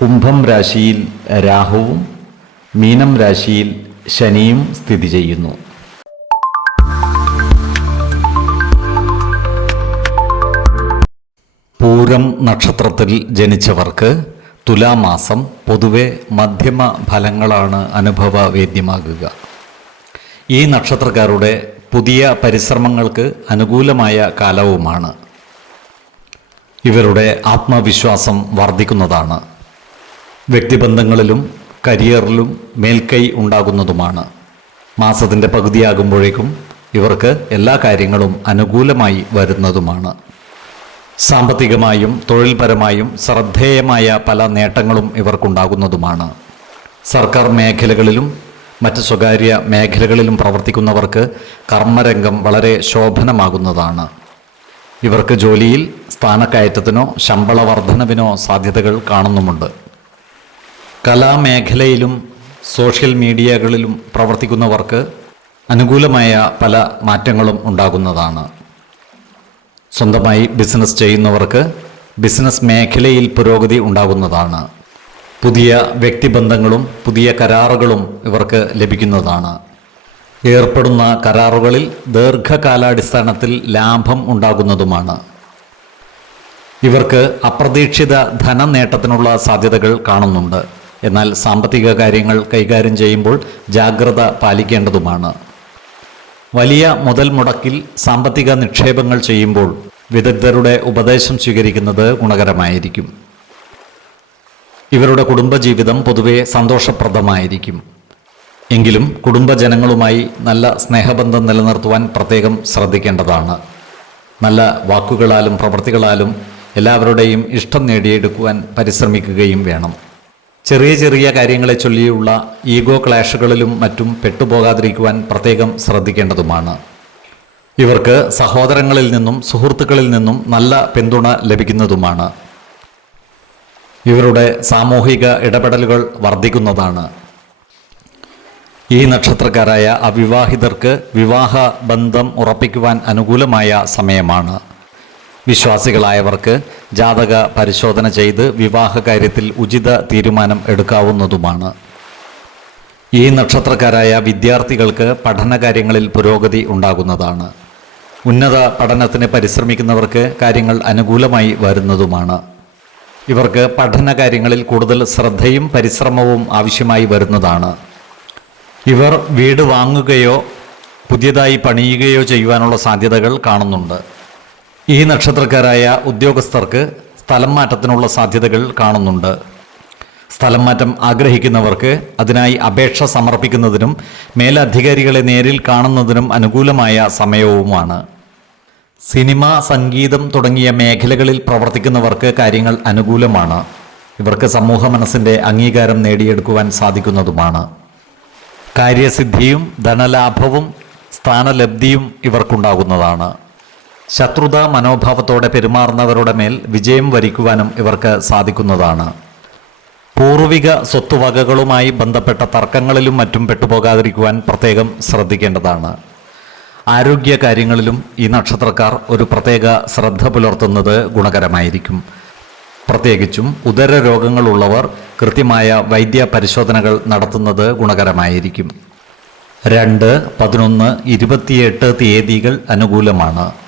കുംഭം രാശിയിൽ രാഹുവും മീനം രാശിയിൽ ശനിയും സ്ഥിതി ചെയ്യുന്നു. പൂരം നക്ഷത്രത്തിൽ ജനിച്ചവർക്ക് തുലാമാസം പൊതുവെ മധ്യമ ഫലങ്ങളാണ് അനുഭവവേദ്യമാകുക. ഈ നക്ഷത്രക്കാരുടെ പുതിയ പരിശ്രമങ്ങൾക്ക് അനുകൂലമായ കാലവുമാണ്. ഇവരുടെ ആത്മവിശ്വാസം വർദ്ധിക്കുന്നതാണ്. വ്യക്തിബന്ധങ്ങളിലും കരിയറിലും മേൽക്കൈ ഉണ്ടാകുന്നതുമാണ്. മാസത്തിന്റെ പകുതിയാകുമ്പോഴേക്കും ഇവർക്ക് എല്ലാ കാര്യങ്ങളും അനുകൂലമായി വരുന്നതുമാണ്. സാമ്പത്തികമായും തൊഴിൽപരമായും ശ്രദ്ധേയമായ പല നേട്ടങ്ങളും ഇവർക്കുണ്ടാകുന്നതുമാണ്. സർക്കാർ മേഖലകളിലും മറ്റ് സ്വകാര്യ മേഖലകളിലും പ്രവർത്തിക്കുന്നവർക്ക് കർമ്മരംഗം വളരെ ശോഭനമാകുന്നതാണ്. ഇവർക്ക് ജോലിയിൽ സ്ഥാനക്കയറ്റത്തിനോ ശമ്പള വർധനവിനോ സാധ്യതകൾ കാണുന്നുമുണ്ട്. കലാമേഖലയിലും സോഷ്യൽ മീഡിയകളിലും പ്രവർത്തിക്കുന്നവർക്ക് അനുകൂലമായ പല മാറ്റങ്ങളും ഉണ്ടാകുന്നതാണ്. സ്വന്തമായി ബിസിനസ് ചെയ്യുന്നവർക്ക് ബിസിനസ് മേഖലയിൽ പുരോഗതി ഉണ്ടാകുന്നതാണ്. പുതിയ വ്യക്തിബന്ധങ്ങളും പുതിയ കരാറുകളും ഇവർക്ക് ലഭിക്കുന്നതാണ്. ഏർപ്പെടുന്ന കരാറുകളിൽ ദീർഘകാലാടിസ്ഥാനത്തിൽ ലാഭം ഉണ്ടാകുന്നതുമാണ്. ഇവർക്ക് അപ്രതീക്ഷിത ധനനേട്ടത്തിനുള്ള സാധ്യതകൾ കാണുന്നുണ്ട്. എന്നാൽ സാമ്പത്തിക കാര്യങ്ങൾ കൈകാര്യം ചെയ്യുമ്പോൾ ജാഗ്രത പാലിക്കേണ്ടതുമാണ്. വലിയ മുതൽ മുടക്കിൽ സാമ്പത്തിക നിക്ഷേപങ്ങൾ ചെയ്യുമ്പോൾ വിദഗ്ധരുടെ ഉപദേശം സ്വീകരിക്കുന്നത് ഗുണകരമായിരിക്കും. ഇവരുടെ കുടുംബജീവിതം പൊതുവെ സന്തോഷപ്രദമായിരിക്കും. എങ്കിലും കുടുംബജനങ്ങളുമായി നല്ല സ്നേഹബന്ധം നിലനിർത്തുവാൻ പ്രത്യേകം ശ്രദ്ധിക്കേണ്ടതാണ്. നല്ല വാക്കുകളാലും പ്രവൃത്തികളാലും എല്ലാവരുടെയും ഇഷ്ടം നേടിയെടുക്കുവാൻ പരിശ്രമിക്കുകയും വേണം. ചെറിയ ചെറിയ കാര്യങ്ങളെ ചൊല്ലിയുള്ള ഈഗോ ക്ലാഷുകളിലും മറ്റും പെട്ടുപോകാതിരിക്കുവാൻ പ്രത്യേകം ശ്രദ്ധിക്കേണ്ടതുമാണ്. ഇവർക്ക് സഹോദരങ്ങളിൽ നിന്നും സുഹൃത്തുക്കളിൽ നിന്നും നല്ല പിന്തുണ ലഭിക്കുന്നതുമാണ്. ഇവരുടെ സാമൂഹിക ഇടപെടലുകൾ വർദ്ധിക്കുന്നതാണ്. ഈ നക്ഷത്രക്കാരായ അവിവാഹിതർക്ക് വിവാഹ ബന്ധം ഉറപ്പിക്കുവാൻ അനുകൂലമായ സമയമാണ്. വിശ്വാസികളായവർക്ക് ജാതക പരിശോധന ചെയ്ത് വിവാഹ കാര്യത്തിൽ ഉചിത തീരുമാനം എടുക്കാവുന്നതുമാണ്. ഈ നക്ഷത്രക്കാരായ വിദ്യാർത്ഥികൾക്ക് പഠനകാര്യങ്ങളിൽ പുരോഗതി ഉണ്ടാകുന്നതാണ്. ഉന്നത പഠനത്തിന് പരിശ്രമിക്കുന്നവർക്ക് കാര്യങ്ങൾ അനുകൂലമായി വരുന്നതുമാണ്. ഇവർക്ക് പഠനകാര്യങ്ങളിൽ കൂടുതൽ ശ്രദ്ധയും പരിശ്രമവും ആവശ്യമായി വരുന്നതാണ്. ഇവർ വീട് വാങ്ങുകയോ പുതിയതായി പണിയുകയോ ചെയ്യുവാനുള്ള സാധ്യതകൾ കാണുന്നുണ്ട്. ഈ നക്ഷത്രക്കാരായ ഉദ്യോഗസ്ഥർക്ക് സ്ഥലം മാറ്റത്തിനുള്ള സാധ്യതകൾ കാണുന്നുണ്ട്. സ്ഥലം മാറ്റം ആഗ്രഹിക്കുന്നവർക്ക് അതിനായി അപേക്ഷ സമർപ്പിക്കുന്നതിനും മേലധികാരികളെ നേരിൽ കാണുന്നതിനും അനുകൂലമായ സമയവുമാണ്. സിനിമ സംഗീതം തുടങ്ങിയ മേഖലകളിൽ പ്രവർത്തിക്കുന്നവർക്ക് കാര്യങ്ങൾ അനുകൂലമാണ്. ഇവർക്ക് സമൂഹ മനസ്സിന്റെ അംഗീകാരം നേടിയെടുക്കുവാൻ സാധിക്കുന്നതുമാണ്. കാര്യസിദ്ധിയും ധനലാഭവും സ്ഥാനലബ്ധിയും ഇവർക്കുണ്ടാകുന്നതാണ്. ശത്രുത മനോഭാവത്തോടെ പെരുമാറുന്നവരുടെ മേൽ വിജയം വരിക്കുവാനും ഇവർക്ക് സാധിക്കുന്നതാണ്. പൂർവിക സ്വത്തുവകകളുമായി ബന്ധപ്പെട്ട തർക്കങ്ങളിലും മറ്റും പെട്ടുപോകാതിരിക്കുവാൻ പ്രത്യേകം ശ്രദ്ധിക്കേണ്ടതാണ്. ആരോഗ്യ കാര്യങ്ങളിലും ഈ നക്ഷത്രക്കാർ ഒരു പ്രത്യേക ശ്രദ്ധ പുലർത്തുന്നത് ഗുണകരമായിരിക്കും. പ്രത്യേകിച്ചും ഉദര രോഗങ്ങളുള്ളവർ കൃത്യമായ വൈദ്യ പരിശോധനകൾ നടത്തുന്നത് ഗുണകരമായിരിക്കും. രണ്ട് പതിനൊന്ന് ഇരുപത്തിയെട്ട് തീയതികൾ അനുകൂലമാണ്.